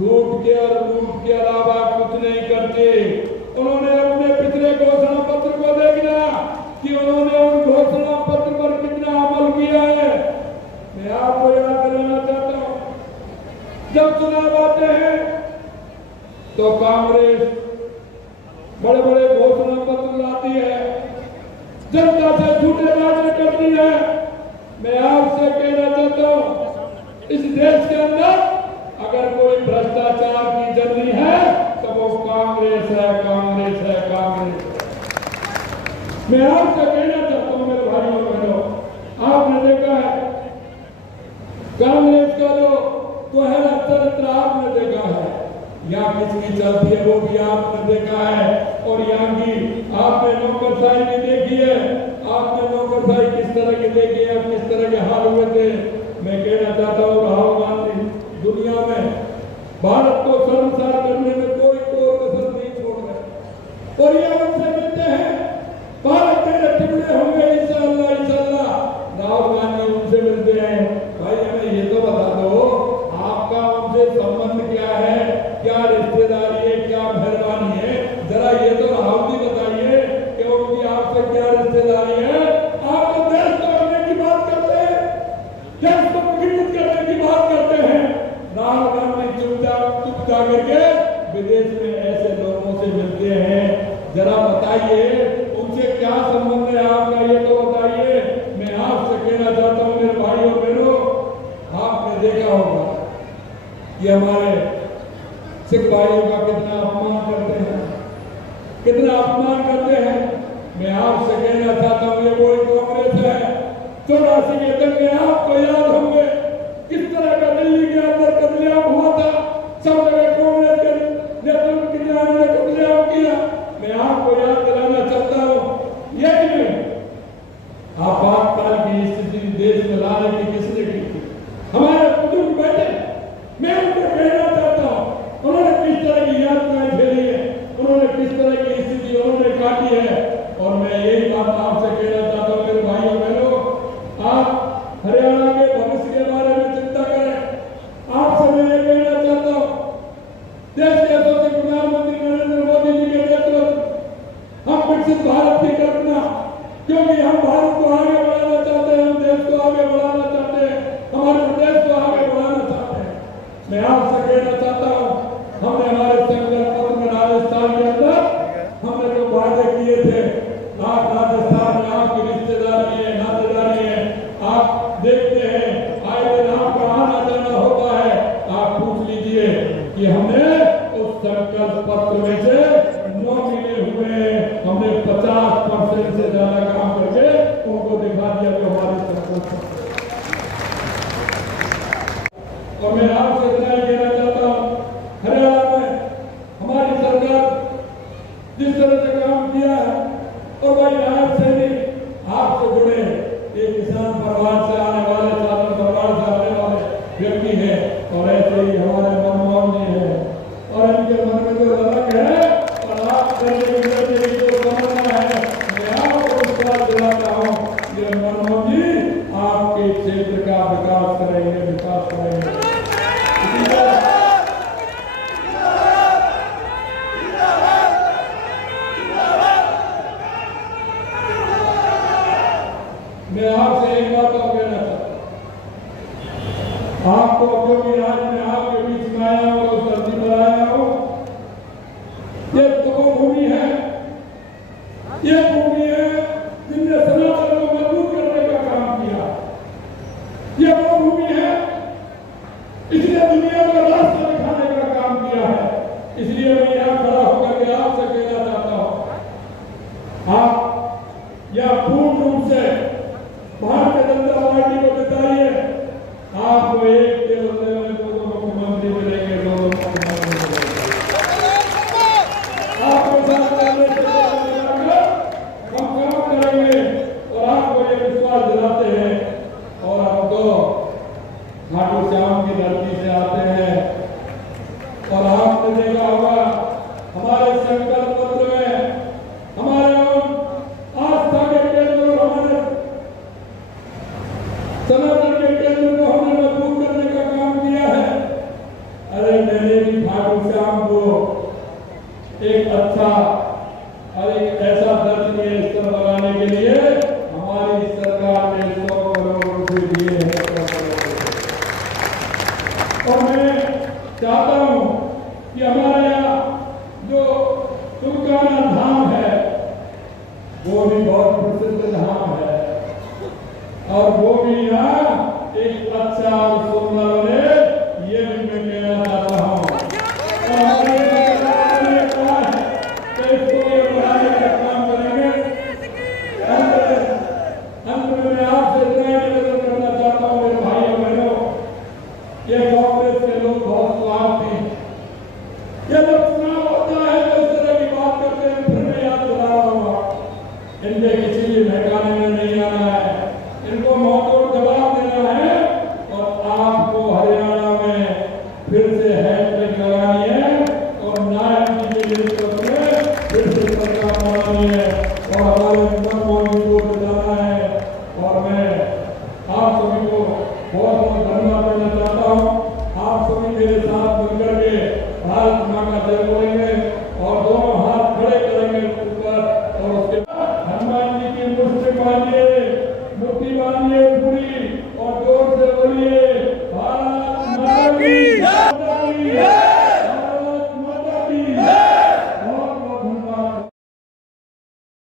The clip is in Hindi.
झूठ के और लूट के अलावा कुछ नहीं करते। उन्होंने अपने पिछले घोषणा पत्र को देखना कि उन्होंने उन घोषणा पत्र पर कितना अमल किया है। मैं आपको याद दिलाना चाहता हूं, जब चुनाव आते हैं तो कांग्रेस बड़े बड़े घोषणा पत्र लाती है, जनता से झूठे वादे करती है। मैं आपसे कहना चाहता हूं, इस देश के अंदर अगर कोई भ्रष्टाचार की जननी है तो वो कांग्रेस है, कांग्रेस है, कांग्रेस है। मैं आपसे कहना चाहता हूं मेरे भाइयों बहनों, आपने देखा है कांग्रेस का जो दोहरा चरित्र आपने देखा है, यहाँ किसकी चलती है वो भी आपने देखा है। और यहाँ की आपने नौकरशाही भी देखी है, आपने नौकरशाही किस तरह की देखी है, किस तरह के हाल हुए थे। मैं कहना चाहता हूँ राहुल गांधी दुनिया में भारत को शर्मसार करने में कोई कसर नहीं छोड़ रहे और ये हमसे मिलते हैं। भारत के टुकड़े होंगे इंशाअल्लाह, इंशाअल्लाह राहुल गांधी उनसे मिलते हैं। भाई हमें ये तो बता दो आपका उनसे संबंध क्या है, क्या रिश्तेदारी है, क्या मेहरबानी है, जरा ये तो राहुल जी बताइए कि उनकी आपसे क्या रिश्तेदारी है। आप तो देश तोड़ने की बात करते हैं, देश को विघटित करने की बात करते हैं। राहुल गांधी चुपचाप करके विदेश में ऐसे लोगों से मिलते हैं। जरा बताइए उनसे क्या संबंध है आपका, ये तो बताइए। मैं आपसे कहना चाहता हूँ मेरे भाइयों बहनों, आपने देखा होगा कि हमारे सिख भाइयों का कितना अपमान करते हैं, कितना अपमान करते हैं। मैं आपसे कहना चाहता हूँ ये कोई कांग्रेस है। 84 के दंगे आपको याद होंगे, किस तरह का दिल्ली के अंदर कत्लेआम हुआ था। सब जगह कांग्रेस के नेतृत्व कितना कत्लेआम किया। मैं आपको याद दिलाना चाहता हूँ ये आपातकाल की स्थिति देश में लाने की किसने की थी? हमारे बुजुर्ग बैठे। मैं उनको कहना चाहता हूँ उन्होंने किस तरह की यातनाएं झेली है, उन्होंने किस तरह की स्थिति उन्होंने काटी है। और मैं यही बात आपसे कहना चाहता हूँ मेरे भाइयों बहनों, आप हरियाणा के भविष्य के बारे में चिंता करें। आपसे मैं ये कहना चाहता हूँ देश के यशस्वी प्रधानमंत्री नरेंद्र मोदी जी के नेतृत्व हम विकसित भारत की कल्पना, क्योंकि हम भारत को आगे बढ़ाना चाहते हैं, हम देश को आगे बढ़ाना चाहते हैं, हमारे प्रदेश को आगे बढ़ाना चाहते हैं। मैं आपसे कहना चाहता हूँ हमने हमारे संकल्प पत्र में राजस्थान के अंदर हमने जो वादे किए थे, आप राजस्थान में आपकी रिश्तेदारी है, नातेदारी है, आप देखते हैं आए दिन आपका आना जाना होता है। आप पूछ लीजिए कि हमने उस संकल्प पत्र में से 9 मिले हुए हमने 50% से ज्यादा काम करके उनको दिखा दिया कि हमारे संकल्प। और मैं आपसे इतना ही कहना चाहता हूँ हरियाणा में हमारी सरकार जिस तरह से काम किया है, और भाई नायब सैनिक आपसे जुड़े एक किसान परिवार से आने वाले, साधन परिवार से आने वाले व्यक्ति हैं। और ऐसे ही हमारे मनमोहन जी हैं, घनश्याम को एक अच्छा और एक ऐसा दर्शनीय स्थल बनाने के लिए हमारी सरकार ने 100 करोड़ रुपए दिए हैं। और मैं चाहता हूं कि हमारे यहाँ जो तुलकाना धाम है वो भी बहुत प्रसिद्ध धाम है और वो भी यहाँ एक अच्छा और सुंदर बने, ये भी मैं कहना चाहता हूँ। और हमारे सरकार ने कहा है कि इसको ये बढ़ाने का काम करेंगे। अंत में मैं आपसे इतना ही निवेदन करना चाहता हूँ मेरे भाइयों बहनों, ये कांग्रेस के लोग बहुत स्वार्थी हैं। ये जब चुनाव होता है तो इस तरह की बात करते हैं। फिर मैं याद दिला रहा हूँ, इनके किसी भी महकाने में नहीं आना है, इनको मौतोड़ जवाब देना है और आपको हरियाणा में फिर से हैट्रिक लगानी है और नायब जी के नेतृत्व में फिर से सरकार बनानी है और हमारे मनमोहन को बचाना है। और मैं आप सभी को बहुत बहुत धन्यवाद देना चाहता हूँ। आप सभी मेरे साथ मिलकर के भारत माँ का जय बोलेंगे और दोनों हाथ खड़े करेंगे ऊपर और उसके बाद हनुमान जी की मुट्ठी बांधिए पूरी